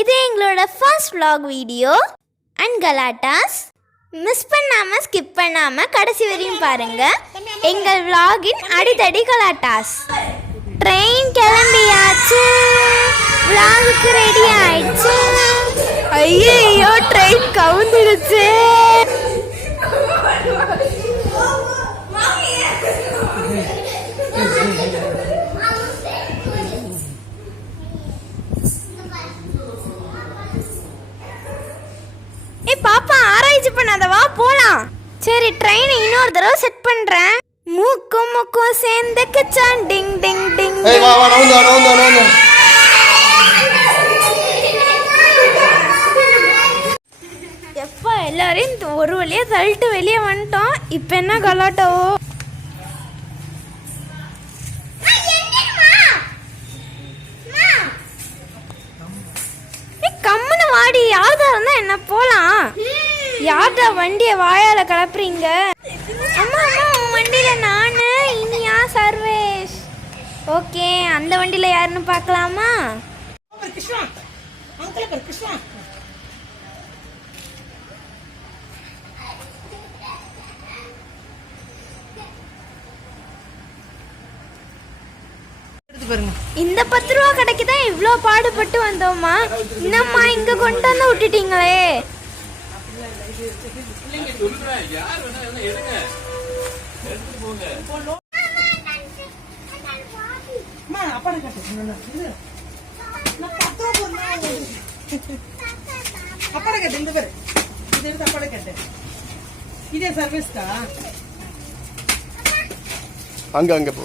இது எங்களோட first vlog video and கலாட்டாஸ் மிஸ் பண்ணாமல் ஸ்கிப் பண்ணாமல் கடைசி வரையும் பாருங்க. எங்கள் vlogஇன் அடித்தடி கலாட்டாஸ் ட்ரெயின் கிளம்பியாச்சு. விலாகுக்கு ரெடி ஆயிடுச்சு. ஐயோ ட்ரெயின் கவுந்துடுச்சு. ஆராய்ச்சி பண்ணாத வா போலாம். சரி ட்ரெயினை இன்னொரு தடவை செட் பண்றேன். மூக்கும் மூக்கும் சேர்ந்து கச்சான். டிங் டிங் டிங் ஏய் வா வா நவுந்து வா நவுந்து வா நவுந்து. வா. எப்பா எல்லாரையும் ஒரு வழியா தள்ளிட்டு வெளியே வந்துட்டோம். இப்போ என்ன கலாட்டாவோ வண்டியை வாயால் கலப்புறீங்க? அம்மா அம்மா உன் வண்டியில நானு இனியா சர்வேஷ். ஓகே அந்த வண்டியில் யாருன்னு பாக்கலாமா இந்த பத்து ரூபா கடைக்கு தான் இவ்வளோ பாடுபட்டு வந்தோமா இன்னம்மா இங்க கொண்டு வந்து விட்டுட்டீங்களே? அம்மா அப்பாட கட்டு இரு. நான் பத்து ரூபா கட்டு இந்த பேரு இது எடுத்து கட்டு இதே சர்வீஸ்க்கா அங்க அங்க போ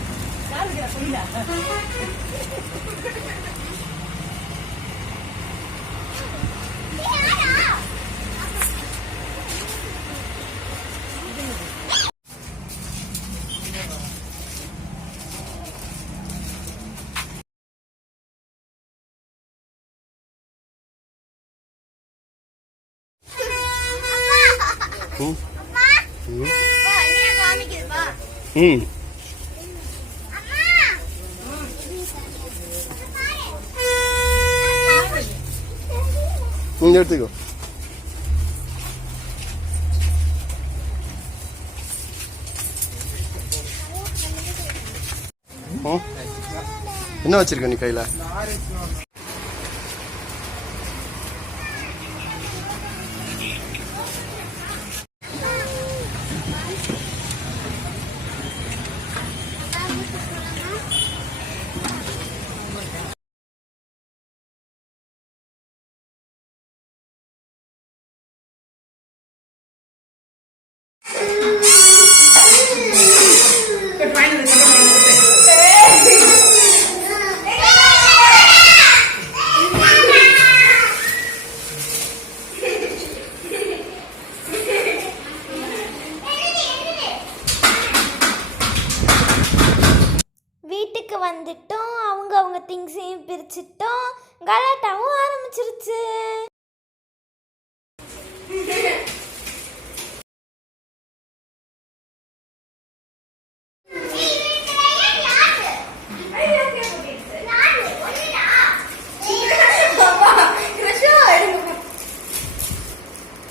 Hmm? Hmm? Oh, ini agak aneh gitu, Pak. Hmm. இல்லையா எடுத்துக்கோ. என்ன வச்சிருக்க நீ கையில? திங்ஸையும் பிரிச்சுட்டோம். கலாட்டாவும் ஆரம்பிச்சிருச்சு.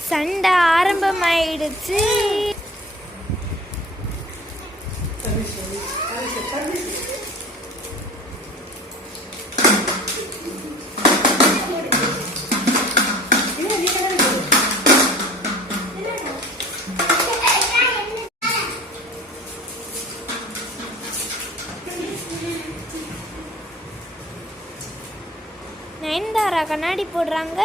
சண்டை ஆரம்பமாயிடுச்சு. நயன்தாரா கண்ணாடி போடுறாங்க.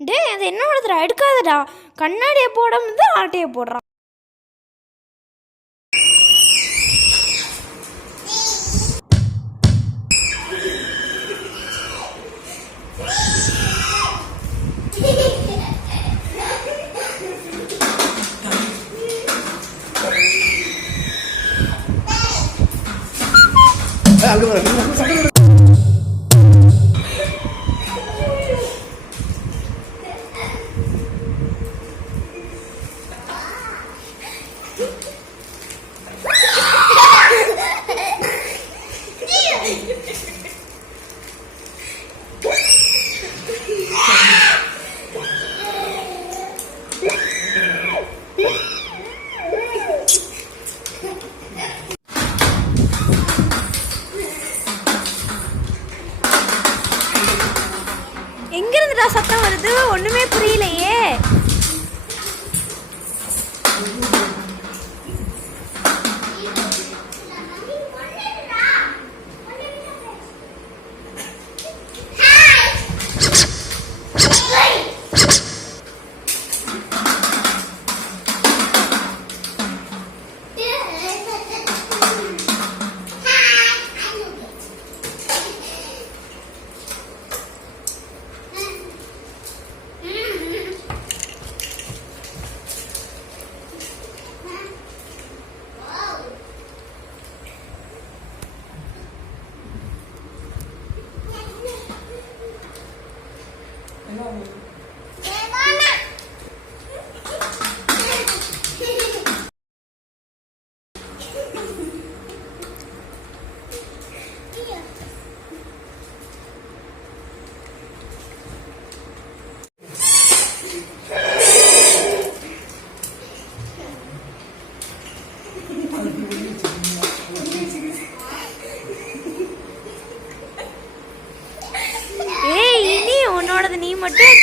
டேய் அது என்ன போடுறதுடா எடுக்காதடா. கண்ணாடியை முடியாது ஆட்டையை போடுறான் 아, 잠깐만. 잠깐만. இருந்துடா சத்தம் வருது? ஒன்றுமே புரியலையே.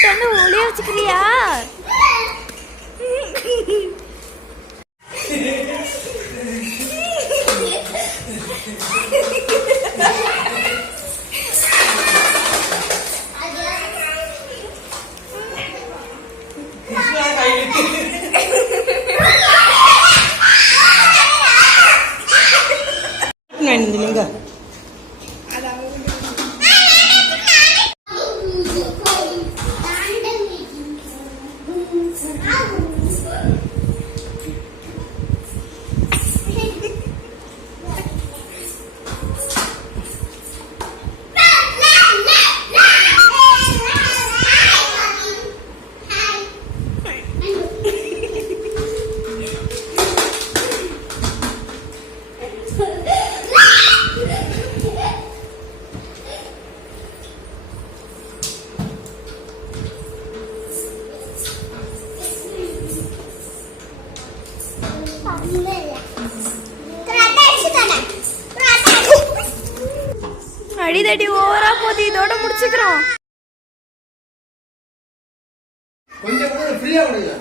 நீ வந்து ஒளிய வச்சுக்கிறியா? நினைங்க அடிதடி ஓவரா போது இதோட முடிச்சுக்கிறோம். கொஞ்சம் கூட ஃப்ரீயா விடுங்க.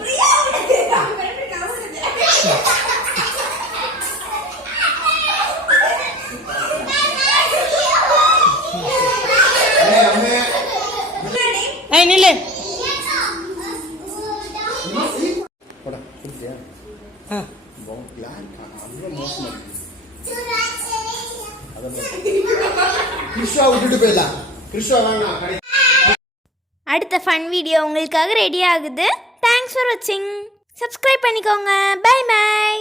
அடுத்த ஃபன் வீடியோ உங்களுக்காக ரெடி ஆகுது. தேங்க்ஸ் ஃபார் வாட்சிங் சப்ஸ்கிரைப் பண்ணிக்கோங்க. Bye bye